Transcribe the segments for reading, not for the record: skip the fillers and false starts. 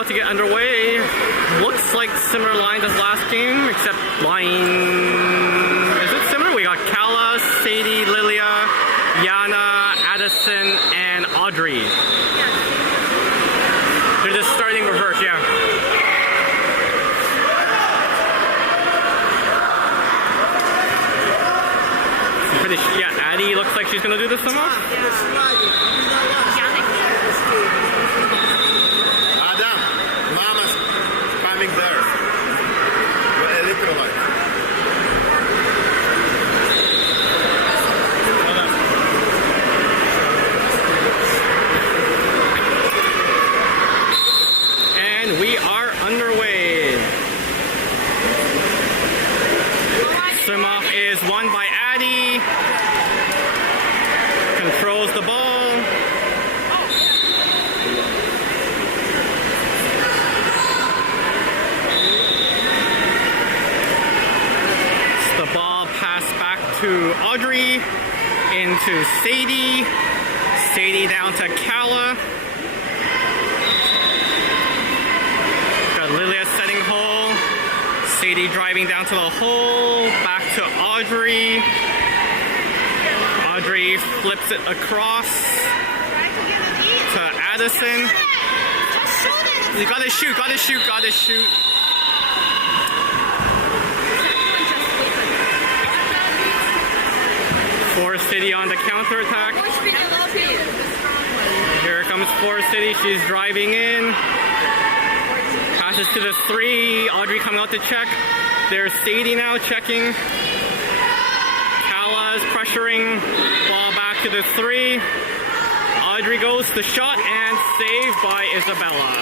about to get underway. Looks like similar lines as last game, except line... Is it similar? We got Kala, Sadie, Lilia, Yana, Addison, and Audrey. They're just starting reverse, yeah. Yeah, Addie looks like she's gonna do this somehow. Adam, Mama's coming there. With electrolyte. And we are underway. Swim off is won by Addie. Controls the ball. The ball passed back to Audrey, into Sadie. Sadie down to Kala. Got Lilia setting hole. Sadie driving down to the hole. Back to Audrey. Audrey flips it across to Addison. You gotta shoot, gotta shoot, gotta shoot. Forest City on the counterattack. Here comes Forest City, she's driving in. Passes to the 3, Audrey coming out to check. There's Sadie now checking. Kala's pressuring, ball back to the 3. Audrey goes to shot and saved by Isabella.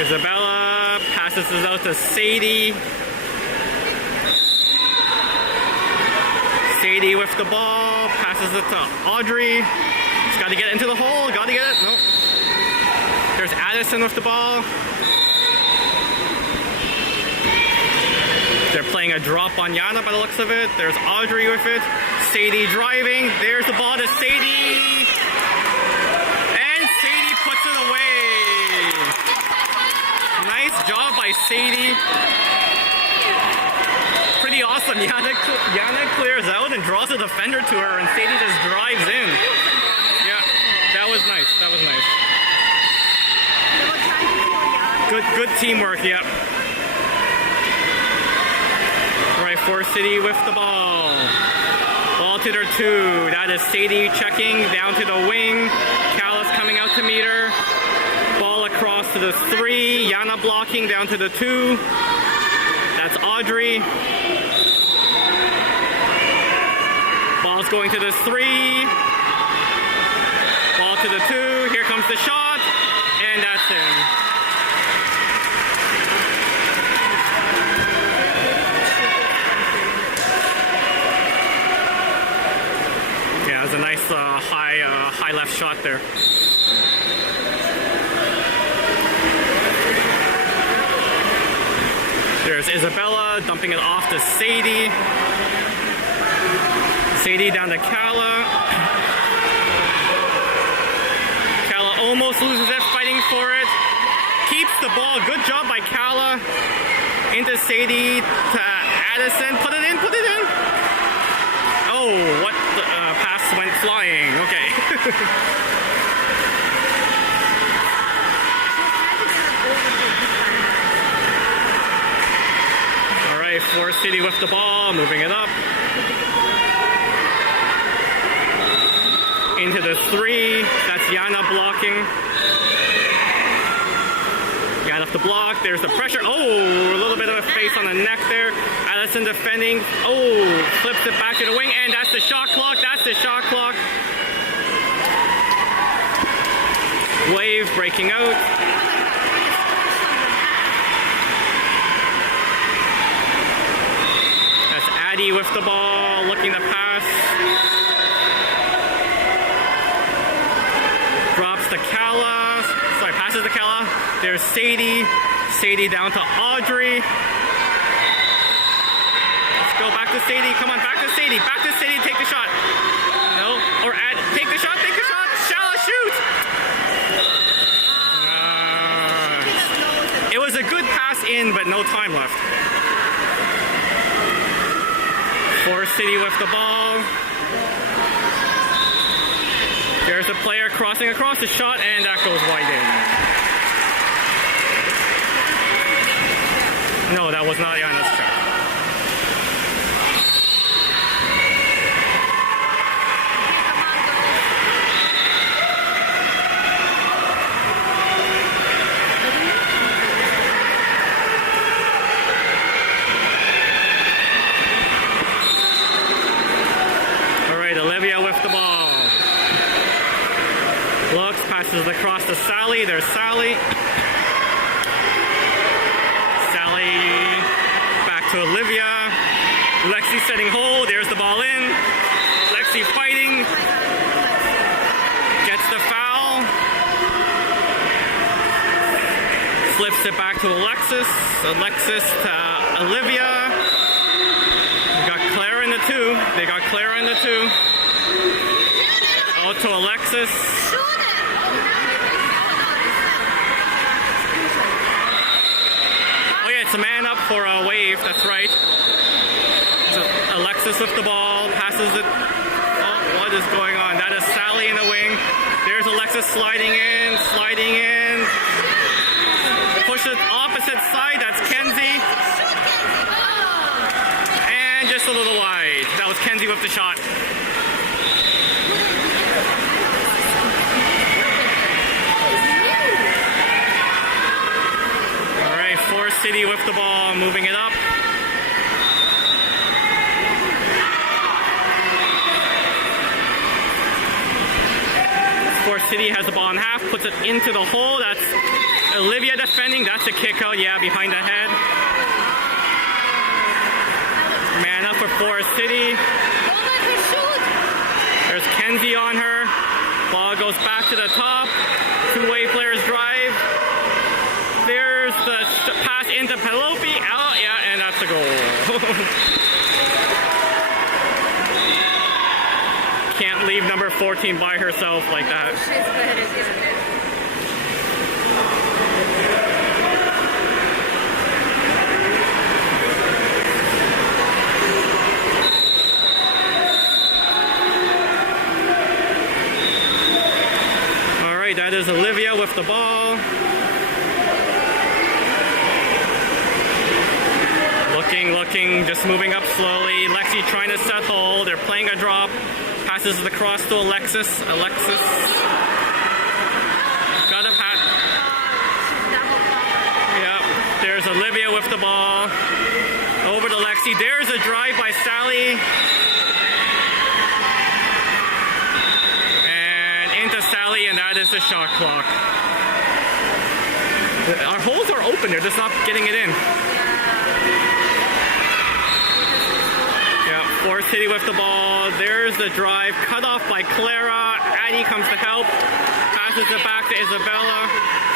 Isabella passes it out to Sadie. Sadie with the ball, passes it to Audrey. She's got to get into the hole, got to get it. Nope. There's Addison with the ball. They're playing a drop on Yana by the looks of it. There's Audrey with it. Sadie driving. There's the ball to Sadie. And Sadie puts it away. Nice job by Sadie. Pretty awesome. Yana clears out and draws a defender to her, and Sadie just drives in. Yeah, that was nice. That was nice. Good teamwork, yep. Right, Forest City with the ball. Ball to their 2. That is Sadie checking down to the wing. Kala's coming out to meet her. Ball across to the 3. Yana blocking down to the 2. That's Audrey. Ball's going to the 3. Ball to the 2. Here comes the shot. And that's in. Yeah, it was a nice high left shot there. There's Isabella dumping it off to Sadie. Sadie down to Kala. Kala almost loses it, fighting for it. Keeps the ball. Good job by Kala. Into Sadie to Addison. Put it in, put it in. Oh, what? The pass went flying. Okay. Forest City with the ball, moving it up. Into the 3, that's Yana blocking. Yana off the block, there's the pressure. Oh, a little bit of a face on the neck there. Addison defending. Oh, flips it back to the wing, and that's the shot clock, that's the shot clock. Wave breaking out. Addie with the ball, looking to pass. Drops to Kala. Sorry, passes to Kala. There's Sadie. Sadie down to Audrey. Let's go back to Sadie. Come on, back to Sadie. Back to Sadie. Take the shot. No. Or take the shot. Take the shot. Shallow shoot. pass in, but no time left. Forest City with the ball. There's a player crossing across the shot, and that goes wide in. No, that was not Yana's shot. Across to Sally. There's Sally. Sally back to Olivia. Lexi setting hold. There's the ball in. Lexi fighting. Gets the foul. Flips it back to Alexis. Alexis to Olivia. We got Clara in the two. They got Clara in the two. Out to Alexis. A man up for a wave, that's right. So Alexis with the ball, passes it. Oh, what is going on? That is Sally in the wing. There's Alexis sliding in. Push it opposite side, that's Kenzie. And just a little wide. That was Kenzie with the shot. City with the ball, moving it up. Forest City has the ball in half, puts it into the hole. That's Olivia defending. That's a kick out, yeah, behind the head. Man up for Forest City. There's Kenzie on her. Ball goes back to the top. Two-way players drive. There's the pass into Penelope. Out, yeah, and that's a goal. Can't leave number 14 by herself like that. All right, that is Olivia with the ball. Looking, just moving up slowly. Lexi trying to set hold. They're playing a drop. Passes the cross to Alexis. Alexis. Got a pat. Yeah, there's Olivia with the ball. Over to Lexi. There's a drive by Sally. And into Sally, and that is the shot clock. Our holes are open. They're just not getting it in. Forest City with the ball. There's the drive. Cut off by Clara. Addie comes to help. Passes it back to Isabella.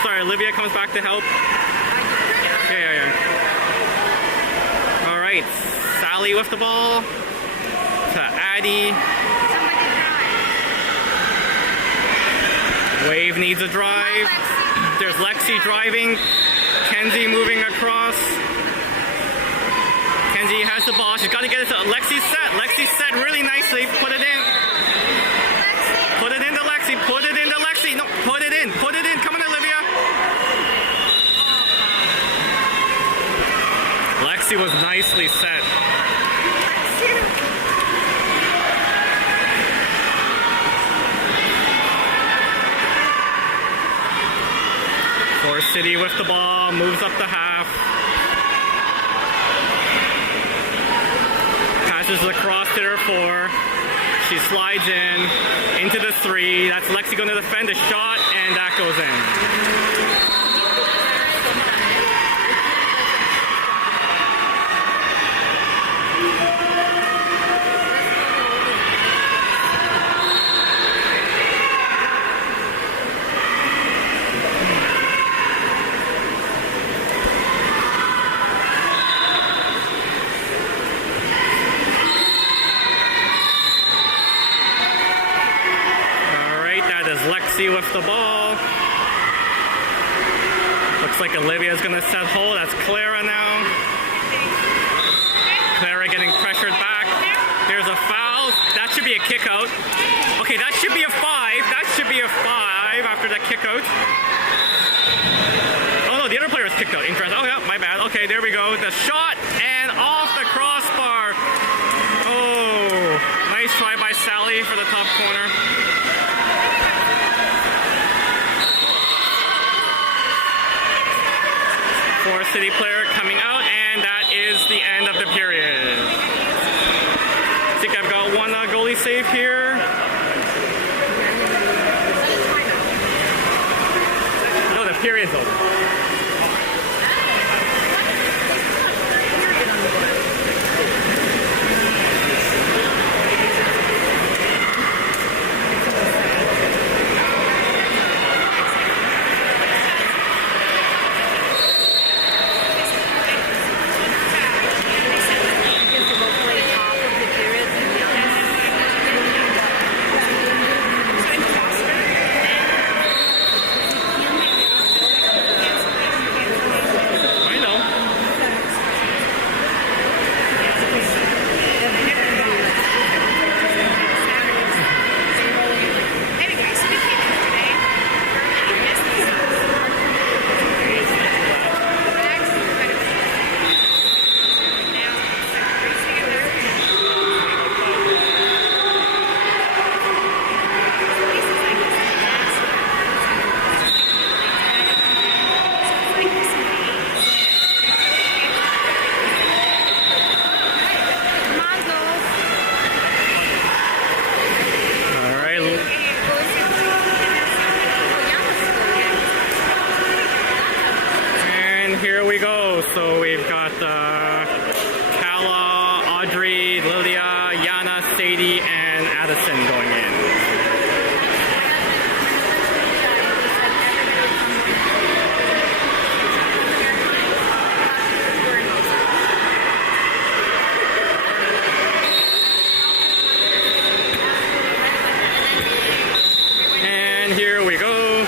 Sorry, Olivia comes back to help. Yeah. All right. Sally with the ball. To Addie. Wave needs a drive. There's Lexi driving. Kenzie moving across. Kenzie has the ball. She's got to get it to Lexi set. Lexi set really nicely. Put it in. Put it into Lexi. Put it into Lexi. No, put it in. Put it in. Come on, Olivia. Lexi was nicely set. Forest City with the ball. Moves up the half. Passes across to her 4. She slides in into the 3. That's Lexi going to defend a shot, and that goes in. With the ball. Looks Looks like Olivia's gonna set hold. That's Clara now. Clara getting pressured back. There's a foul. That should be a kick out. Okay, that should be a 5. That should be a 5 after that kick out. Oh no, the other player was kicked out. Interesting. Oh yeah, my bad. Okay, there we go. The shot and off the crossbar. Oh, nice try by Sally for the top corner. Forest City player coming out, and that is the end of the period. I think I've got one goalie save here. No, the period's over. Here we go. So we've got Kala, Audrey, Lilia, Yana, Sadie, and Addison going in. And here we go.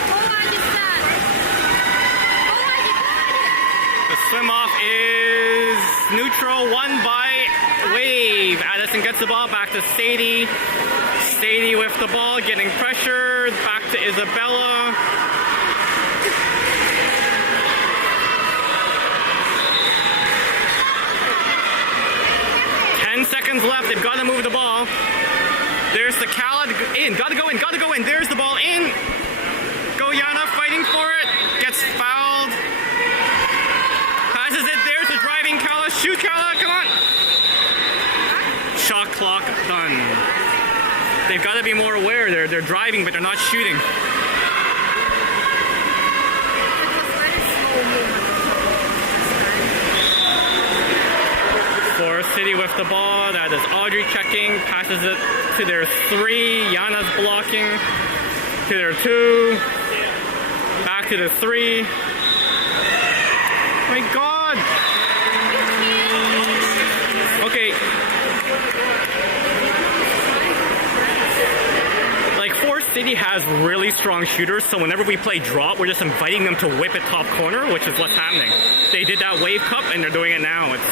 Swim off is neutral, won by Wave. Addison gets the ball back to Sadie. Sadie with the ball, getting pressured. Back to Isabella. Seconds left. They've got to move the ball. There's the Khaled in. Got to go in. Got to go in. There's the ball in. Go Yana, fighting for it. Gets fouled. Passes it. There's the driving Kala. Shoot Kala. Come on. Shot clock done. They've got to be more aware. They're driving, but they're not shooting. Forest City with the ball. That is Audrey checking. Passes it to their 3. Yana's blocking. To their 2. Back to the 3. My God. Okay. Like, Forest City has really strong shooters, so whenever we play drop, we're just inviting them to whip it top corner, which is what's happening. They did that Wave Cup, and they're doing it now. It's,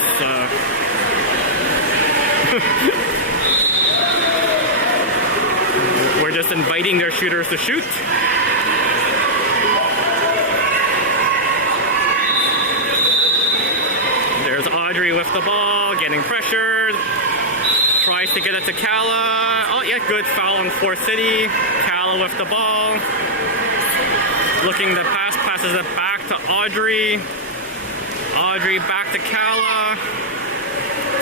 we're just inviting their shooters to shoot. There's Audrey with the ball, getting pressured. Tries to get it to Kala. Oh yeah, good foul on Forest City. Kala with the ball. Looking to pass, passes it back to Audrey. Audrey back to Kala.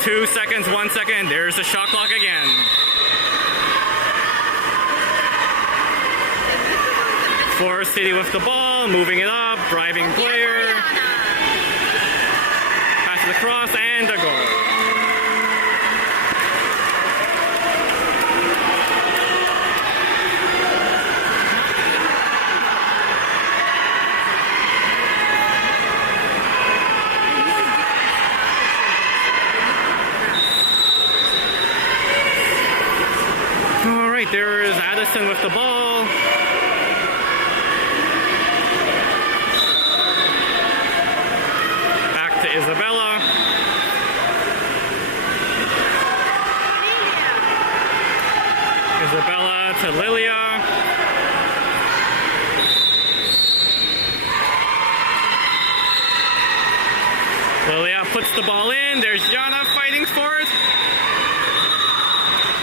2 seconds, 1 second. There's the shot clock again. Forest City with the ball, moving it up, driving player. Passes across and a goal. There is Addison with the ball. Isabella. Isabella to Lilia. Lilia puts the ball in. There's Yana fighting for it.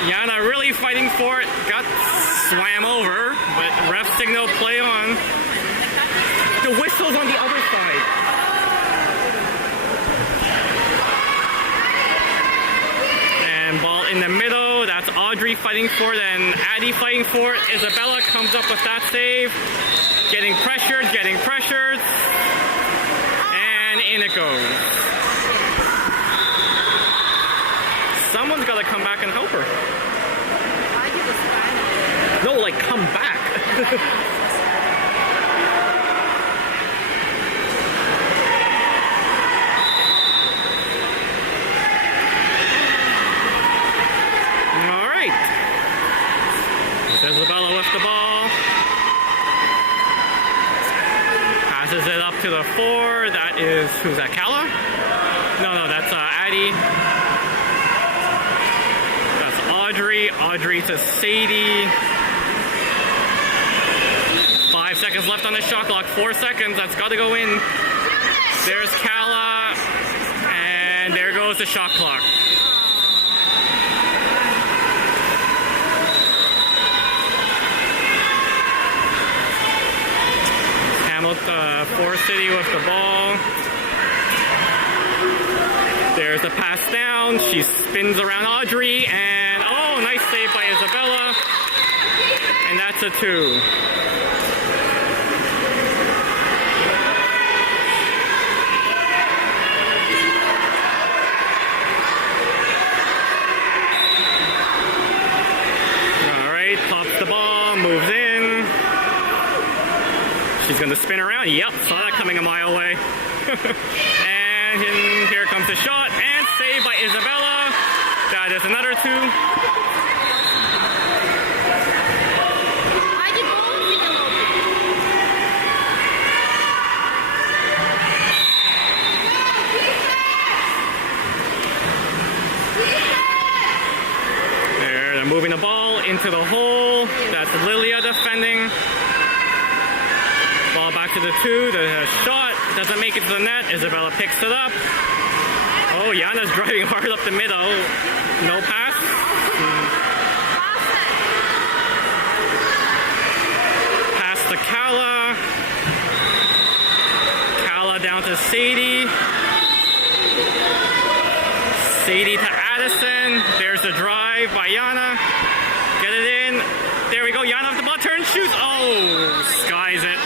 Yana really fighting for it. Got swam over, but ref signal play on. The whistle's on the other side. And ball in the middle. That's Audrey fighting for it and Addie fighting for it. Isabella comes up with that save. Getting pressured, and in it goes. Someone's got to come back and help her. No, like come back. All right. Isabella with the ball. Passes it up to the 4. That is, who's that, Kala? No, that's Addie. Audrey to Sadie. 5 seconds left on the shot clock. 4 seconds. That's got to go in. There's Kala. And there goes the shot clock. Hamilton, Forest City with the ball. There's the pass down. She spins around Audrey and oh, nice save by Isabella. And that's a 2. All right, pops the ball, moves in. She's gonna spin around. Yep, saw that coming a mile away. And here comes the shot, and saved by Isabella. That is another 2. They're moving the ball into the hole. That's Lilia defending. Ball back to the 2. The shot doesn't make it to the net. Isabella picks it up. Oh, Yana's driving hard up the middle. No pass. Pass to Kala. Kala down to Sadie. Sadie to Addison. There's the drive by Yana. Get it in. There we go. Yana with the ball. Turn, shoots. Oh, skies it.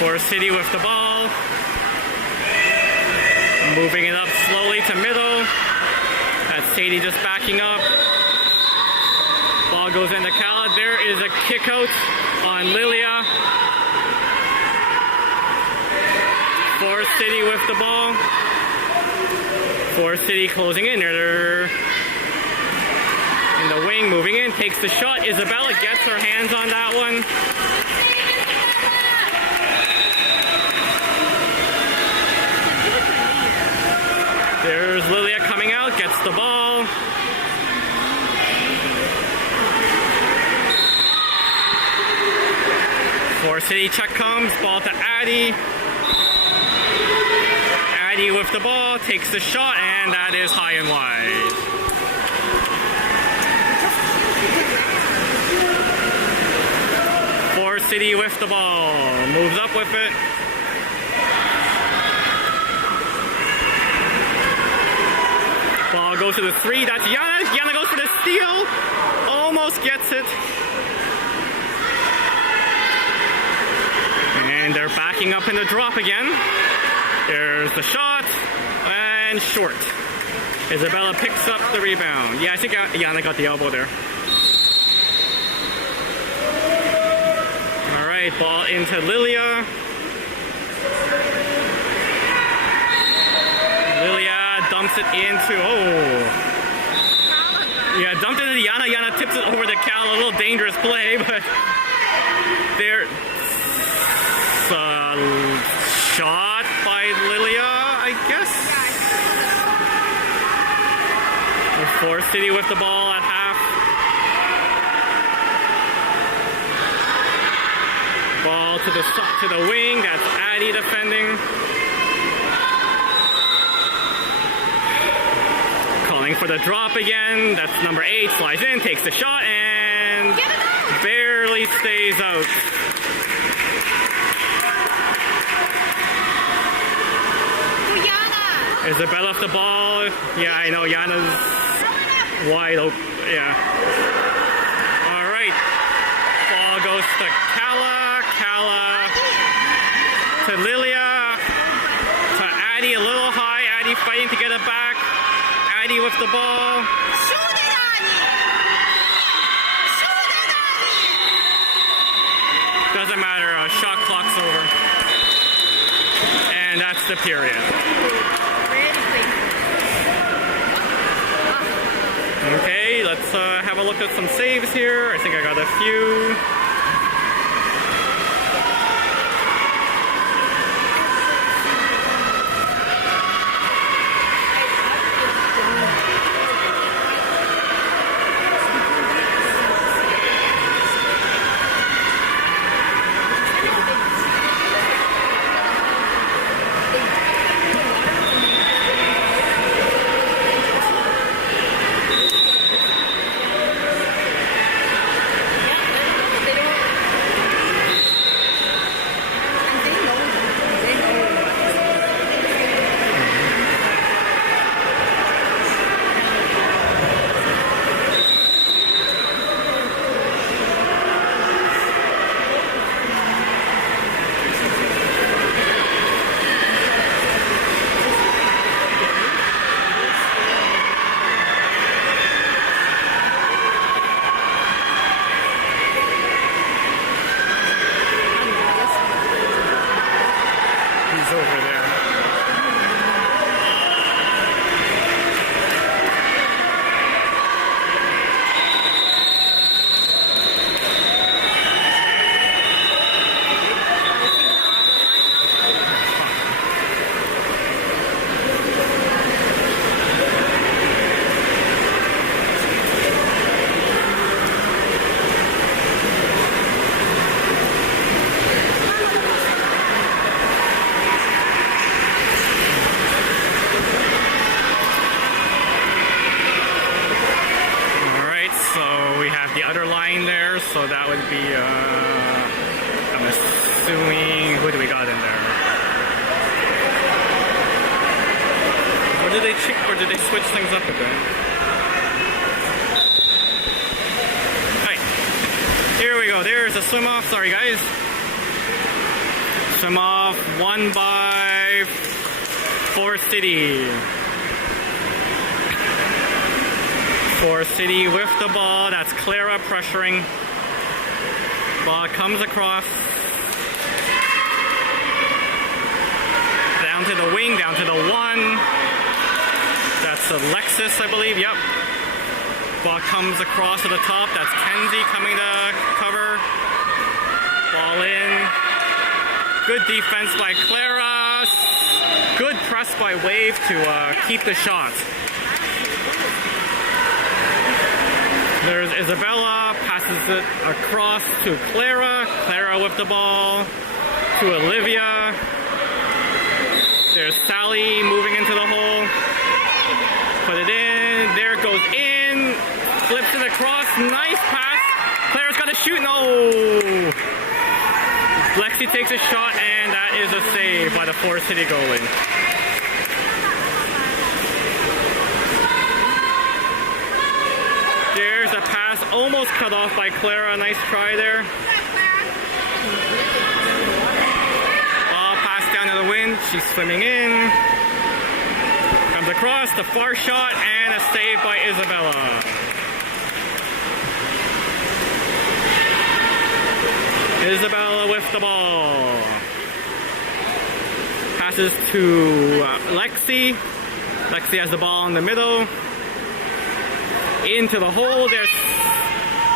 Forest City with the ball. Moving it up slowly to middle. That's Sadie just backing up. Ball goes into Kala. There is a kick out on Lilia. Forest City with the ball. Forest City closing in. They're in the wing, moving in, takes the shot. Isabella gets her hands on that one. There's Lilia coming out, gets the ball. Forest City check comes, ball to Addie. Addie with the ball, takes the shot, and that is high and wide. Forest City with the ball, moves up with it. Ball goes to the 3, that's Yana. Yana goes for the steal, almost gets it. And they're backing up in the drop again. There's the shot, and short. Isabella picks up the rebound. Yeah, I think Yana got the elbow there. All right, ball into Lilia. Lilia dumps it into, yeah, dumped it into Yana. Yana tips it over to Cal. A little dangerous play, but there. Shot by Lilia, I guess. Forest City with the ball at half. Ball to the wing. That's Addy defending. Calling for the drop again. That's number 8. Slides in, takes the shot, and barely stays out. Isabella off the ball. Yeah, I know. Yana's wide open. Yeah. All right. Ball goes to Kala. Kala to Lilia. To Addy, a little high. Addy fighting to get it back. Addy with the ball. Doesn't matter. Shot clock's over. And that's the period. Okay, let's have a look at some saves here. I think I got a few. Over there. So that would be, I'm assuming, who do we got in there? Or did they switch things up a bit? Alright, here we go. There's a swim off. Sorry guys. Swim off, won by Forest City. Forest City with the ball. That's Clara pressuring. Ball comes across. Down to the wing, down to the 1. That's Alexis, I believe. Yep. Ball comes across to the top. That's Kenzie coming to cover. Ball in. Good defense by Clara. Good press by Wave to keep the shot. There's Isabella, passes it across to Clara. Clara with the ball to Olivia. There's Sally moving into the hole. Put it in. There it goes in. Flips it across. Nice pass. Clara's got to shoot. No. Lexi takes a shot, and that is a save by the Forest City goalie. There's a pass almost cut off by Clara. Nice try there. Ball passed down to the wind. She's swimming in. Comes across the far shot, and a save by Isabella. Isabella with the ball. Passes to Lexi. Lexi has the ball in the middle. Into the hole. There's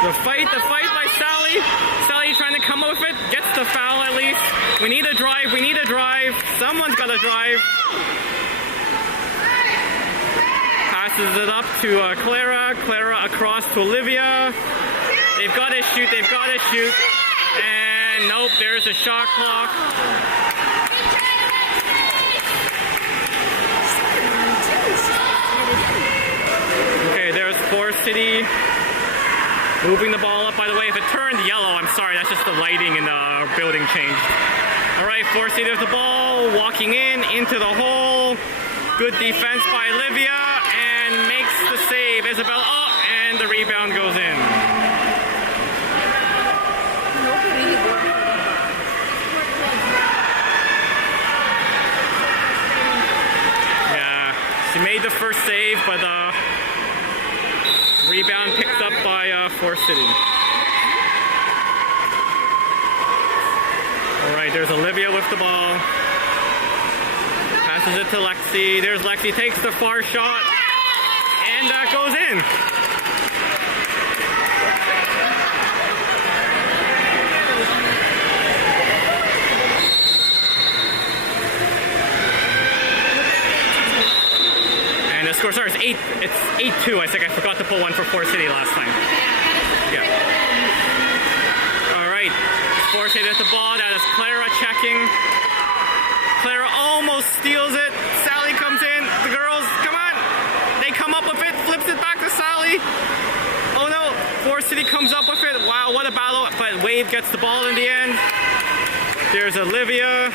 the fight by Sally. Sally trying to come up with it. Gets the foul at least. We need a drive. We need a drive. Someone's got to drive. Passes it up to Clara. Clara across to Olivia. They've got to shoot. They've got to shoot. And nope, there's a shot clock. Okay, there's Forest City moving the ball up. By the way, if it turned yellow, I'm sorry, that's just the lighting in the building changed. All right, Forest City with the ball, walking into the hole. Good defense by Olivia, and makes the save. Isabel up, and the rebound goes in. Yeah, she made the first save, but the rebound picked up by Forest City. All right, there's Olivia with the ball. Passes it to Lexi. There's Lexi, takes the far shot, and that goes in. And the score, sorry, it's 8-2. I think I forgot to pull one for Forest City last time. Yeah. All right, Forest City at the ball. That is Clara checking. Clara almost steals it. Sally comes in. The girls, come on. They come up with it. Flips it back to Sally. Oh no. Forest City comes up with it. Wow, what a battle. But Wade gets the ball in the end. There's Olivia.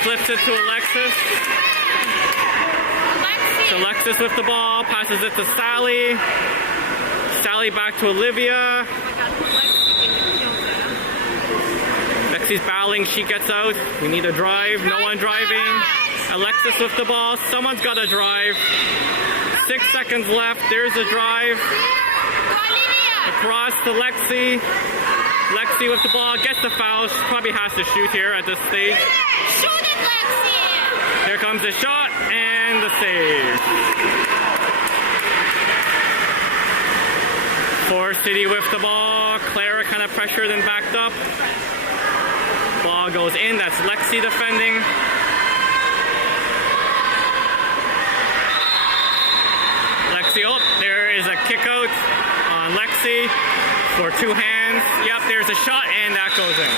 Flips it to Alexis. Alexis with the ball. Passes it to Sally. Sally back to Olivia. Lexi's battling, she gets out. We need a drive, no one driving. Alexis with the ball, someone's got to drive. 6 seconds left, there's a drive. Across to Lexi. Lexi with the ball, gets the foul. She probably has to shoot here at this stage. Shoot it, Lexi! Here comes the shot and the save. Forest City with the ball. Clara kind of pressured and backed up. Ball goes in. That's Lexi defending. Lexi, oh, there is a kick out on Lexi for 2 hands. Yep, there's a shot, and that goes in.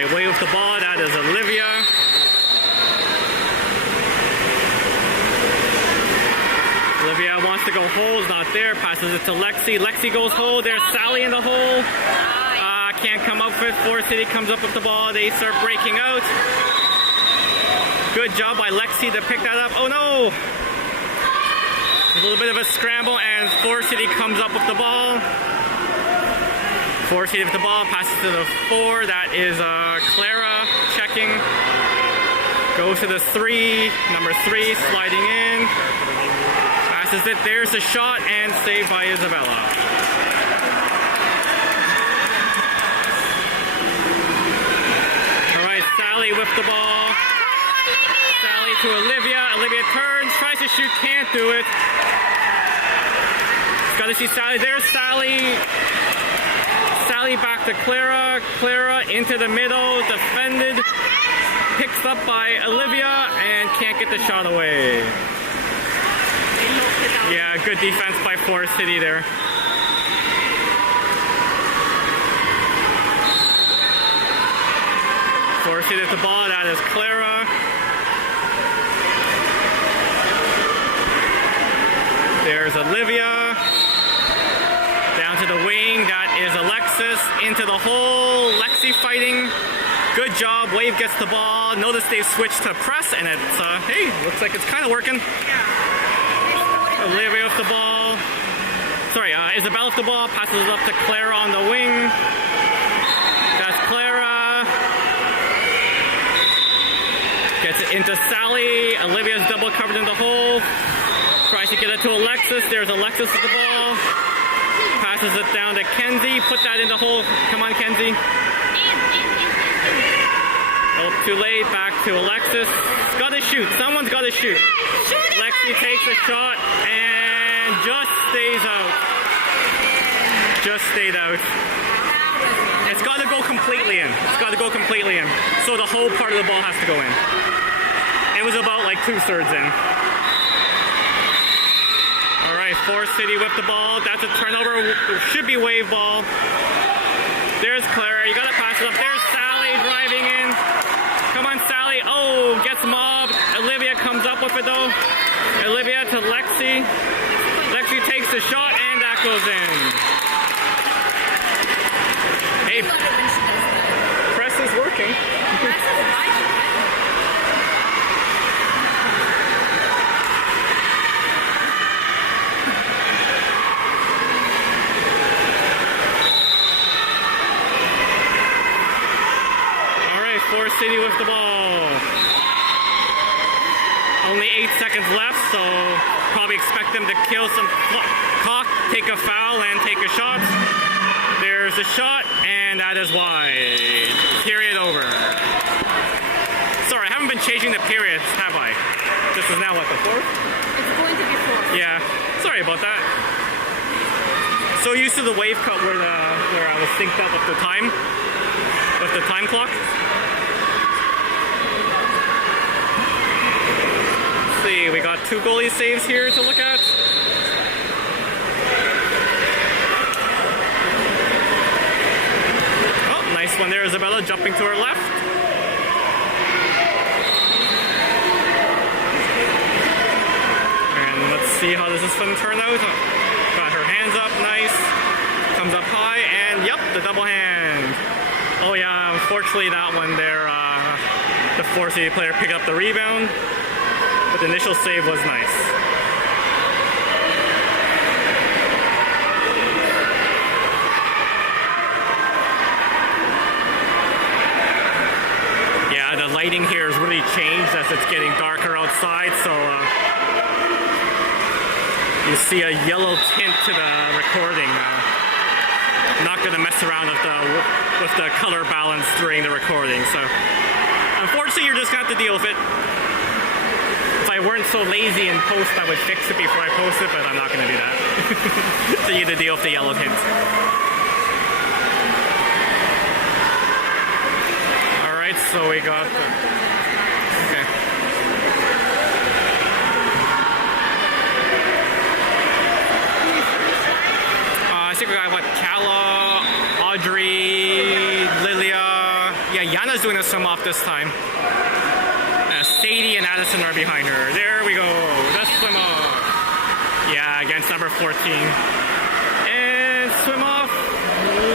Away with the ball, that is Olivia. Olivia wants to go hole, not there, passes it to Lexi. Lexi goes hole, there's Sally in the hole. Can't come up with it. Forest City comes up with the ball, they start breaking out. Good job by Lexi to pick that up. Oh no! A little bit of a scramble, and Forest City comes up with the ball. Forest City with the ball, passes to the 4. That is Clara checking. Goes to the 3. Number 3 sliding in. Passes it. There's the shot and saved by Isabella. All right, Sally with the ball. Sally to Olivia. Olivia turns, tries to shoot, can't do it. Got to see Sally. There's Sally. Sally back to Clara. Clara into the middle, defended, picks up by Olivia, and can't get the shot away. Yeah, good defense by Forest City there. Forest City at the ball, that is Clara. There's Olivia. Down to the wing, that is Alexis. Into the hole, Lexi fighting. Good job, Wave gets the ball. Notice they've switched to press, and it's, hey, looks like it's kind of working. Olivia with the ball. Sorry, Isabella with the ball, passes it up to Clara on the wing. into Sally. Olivia's double covered in the hole. Tries to get it to Alexis. There's Alexis with the ball. Passes it down to Kenzie. Put that in the hole. Come on, Kenzie. Oh, too late. Back to Alexis. Gotta shoot. Someone's gotta shoot. Lexi takes a shot and just stays out. Just stayed out. It's got to go completely in. It's got to go completely in. So the whole part of the ball has to go in. It was about like 2/3 in. All right, Forest City with the ball. That's a turnover. Should be wave ball. There's Clara. You got to pass it up. There's Sally driving in. Come on, Sally. Oh, gets mobbed. Olivia comes up with it though. Olivia to Lexi. Lexi takes the shot and that goes in. Hey, press is working. All right, Forest City with the ball. Only 8 seconds left, so probably expect them to kill some clock, take a foul, and take a shot. There's a shot, and that is wide. Period over. Sorry, I haven't been changing the periods, have I? This is now what, the 4th? It's going to be 4th. Yeah, sorry about that. So used to the wave cut where I was synced up with the time clock. Let's see, we got 2 goalie saves here to look at. Nice one there, Isabella jumping to her left. And let's see how this is going to turn out. Got her hands up, nice. Comes up high, and yep, the double hand. Oh yeah, unfortunately that one there, the Forest City player picked up the rebound, but the initial save was nice. The lighting here has really changed as it's getting darker outside, so you see a yellow tint to the recording. I'm not going to mess around with the color balance during the recording, so unfortunately you're just going to have to deal with it. If I weren't so lazy in post, I would fix it before I post it, but I'm not going to do that. So you have to deal with the yellow tint. So we got the, okay. I think we got what, Kala, Audrey, Lilia. Yeah, Yana's doing a swim off this time. Sadie and Addison are behind her. There we go. The swim off. Yeah, against number 14. And swim off.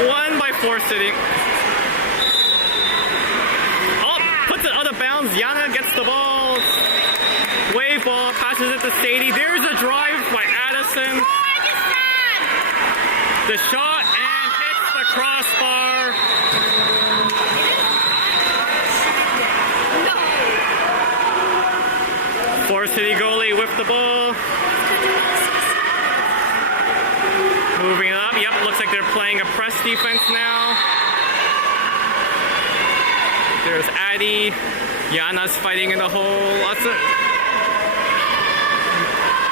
Won by Forest City. Out of bounds, Yana gets the ball. Wave ball, passes it to Sadie. There's a drive by Addison. The shot and hits the crossbar. Forest City goalie with the ball. Moving it up. Yep, looks like they're playing a press defense now. There's Addie. Yana's fighting in the hole.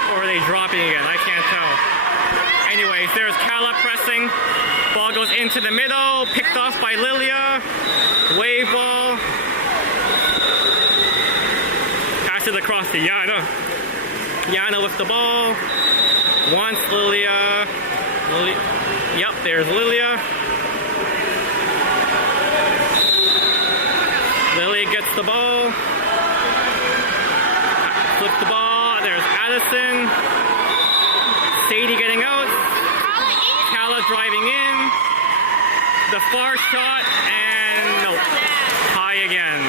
Or are they dropping again? I can't tell. Anyways, there's Kala pressing. Ball goes into the middle. Picked off by Lilia. Wave ball. Pass it across to Yana. Yana with the ball. Wants Lilia. Yep, there's Lilia. Lily gets the ball. Flips the ball. There's Addison. Sadie getting out. Kala driving in. The far shot. And nope. High again.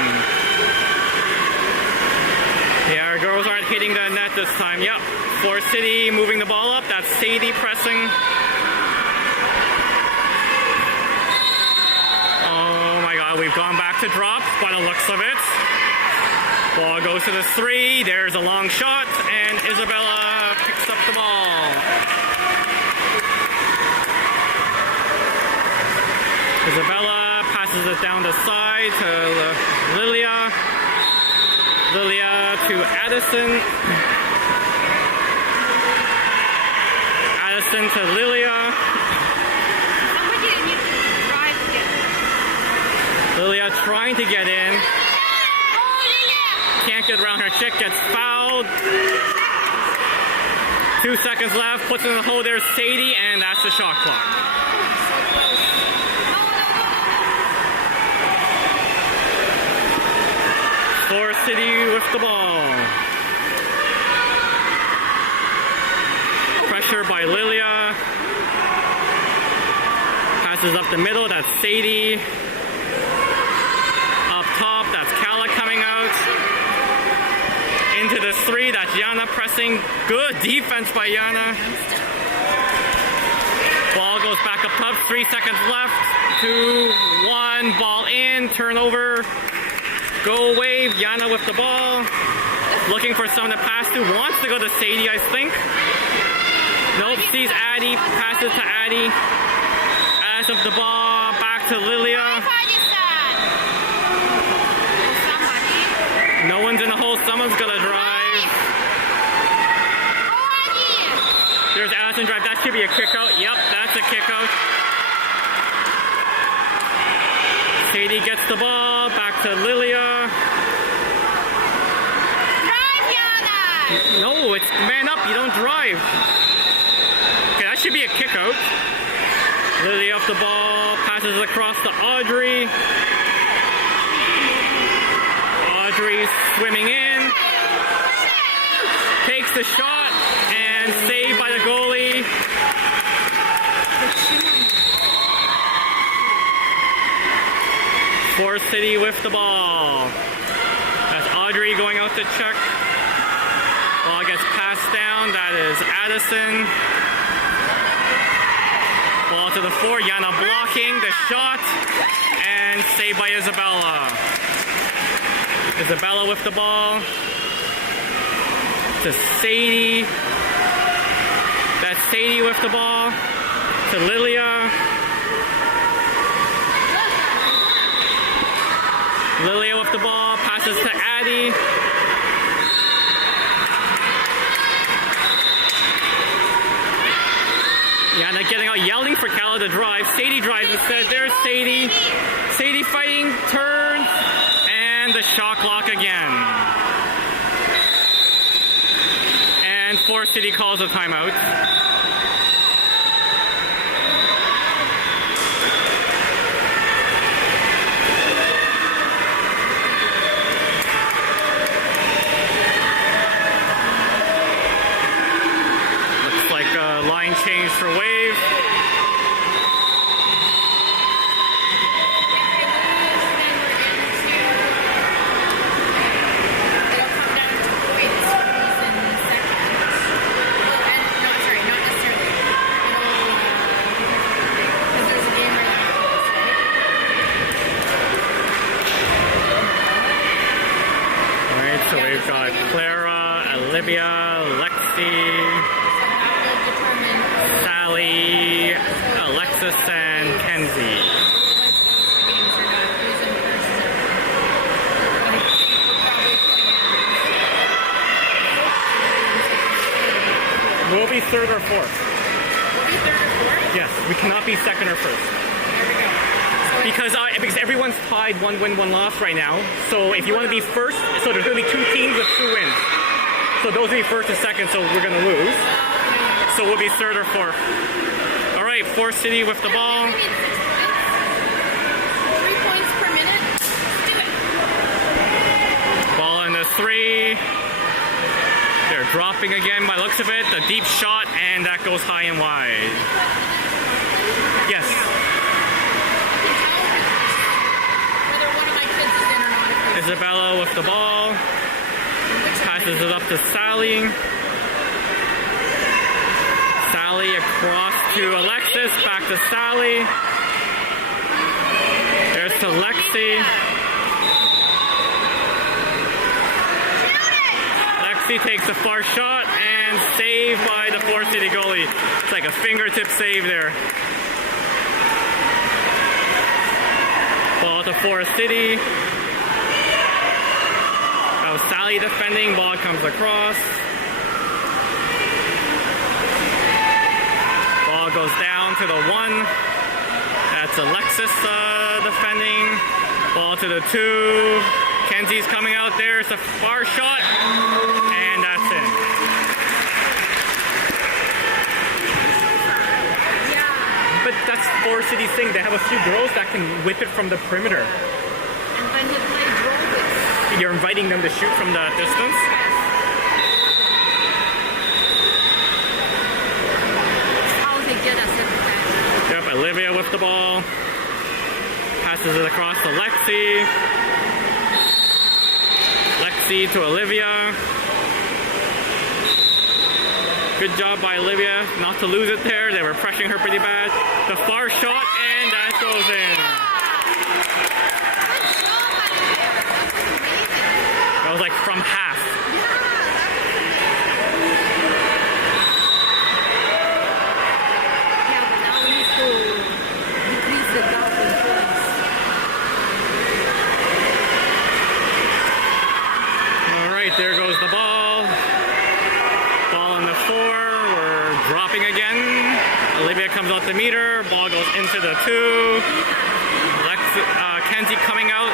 Yeah, our girls aren't hitting the net this time. Yep. Forest City moving the ball up. That's Sadie pressing. We've gone back to drop by the looks of it. Ball goes to the 3. There's a long shot, and Isabella picks up the ball. Isabella passes it down the side to Lilia. Lilia to Addison. Addison to Lilia. Somebody needs to try to get. Lilia trying to get in. Oh, Lilia! Can't get around her chick, gets fouled. 2 seconds left, puts it in the hole. There's Sadie, and that's the shot clock. So close. Forest City with the ball. Pressure by Lilia. Passes up the middle, that's Sadie. Up top, that's Kala coming out. Into the 3, that's Yana pressing. Good defense by Yana. Ball goes back up top, 3 seconds left. 2, 1, ball in, turnover. Go wave, Yana with the ball. Looking for someone to pass to. Wants to go to Sadie, I think. Nope, sees Addie, passes to Addie. As of the ball, back to Lilia. No one's in the hole, someone's gonna drive. There's Addison drive, that should be a kick out. Yep, that's a kick out. Sadie gets the ball, back to Lilia. Drive, Yana! No, it's man up, you don't drive. Okay, that should be a kick out. Lilia off the ball, passes across to Audrey. Audrey swimming in. Takes the shot and saved by the goalie. Forest City with the ball. That's Audrey going out to check. Ball gets passed down. That is Addison. Ball to the 4. Yana blocking the shot. And saved by Isabella. Isabella with the ball. To Sadie. That's Sadie with the ball. To Lilia. Lilia with the ball, passes to Addie. Yana getting out, yelling for Kala to drive. Sadie drives instead. There's Sadie. Sadie fighting, turns, and the shot clock again. And Forest City calls a timeout. Change for wave. If they lose, then it'll come down to points for these in seconds. Oh, and no, sorry, not necessarily. Because there's a game right after this, right? Alright, so we've got Clara, Olivia, Lexi, Sally, Alexis, and Kenzie. We'll be third or fourth. We'll be third or fourth? Yes, we cannot be second or first. There we go. Because everyone's tied 1 win, 1 loss right now. So if you want to be first, so there's going to be 2 teams with 2 wins. So those will be first and second, so we're going to lose. So we'll be third or fourth. All right, Forest City with the ball. 3 points per minute. Do it. Ball in the 3. They're dropping again by the looks of it. The deep shot, and that goes high and wide. Yes. Whether one of my kids is in or not. Isabella with the ball. Passes it up to Sally. Sally across to Alexis, back to Sally. There's to Lexi. Lexi takes the far shot and saved by the Forest City goalie. It's like a fingertip save there. Ball to Forest City. Now Sally defending, ball comes across. Ball goes down to the 1. That's Alexis defending. Ball to the 2. Kenzie's coming out there. It's a far shot. And that's it. Yeah. But that's Forest City's thing. They have a few girls that can whip it from the perimeter. And when you play draw, You're inviting them to shoot from the distance. how they get us in that. Yep, Olivia with the ball. Passes it across to Lexi. Lexi to Olivia. Good job by Olivia not to lose it there. They were pressuring her pretty bad. The far shot, and that goes in. That was like from half. Yeah, but now we need to decrease the gap in points. All right, there goes the ball. Ball on the 4. We're dropping again. Olivia comes out to meet her. Ball goes into the 2. Kenzie coming out.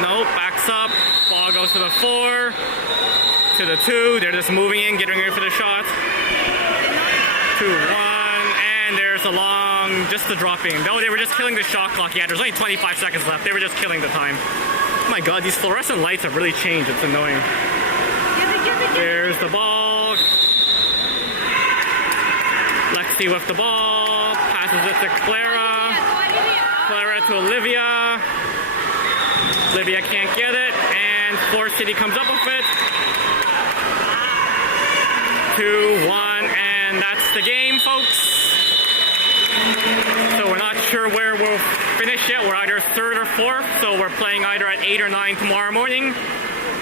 Nope, backs up. Ball goes to the 4. To the 2. They're just moving in, getting ready for the shot. 2-1. And there's a long, just the dropping. No, they were just killing the shot clock. Yeah, there's only 25 seconds left. They were just killing the time. Oh my god, these fluorescent lights have really changed. It's annoying. There's the ball. Lexi with the ball. Passes it to Clara. Clara to Olivia. Olivia can't get it. And Forest City comes up with it. 2-1. And that's the game, folks. So we're not sure where we'll finish yet. We're either 3rd or 4th. So we're playing either at 8 or 9 tomorrow morning.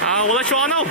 We'll let you all know.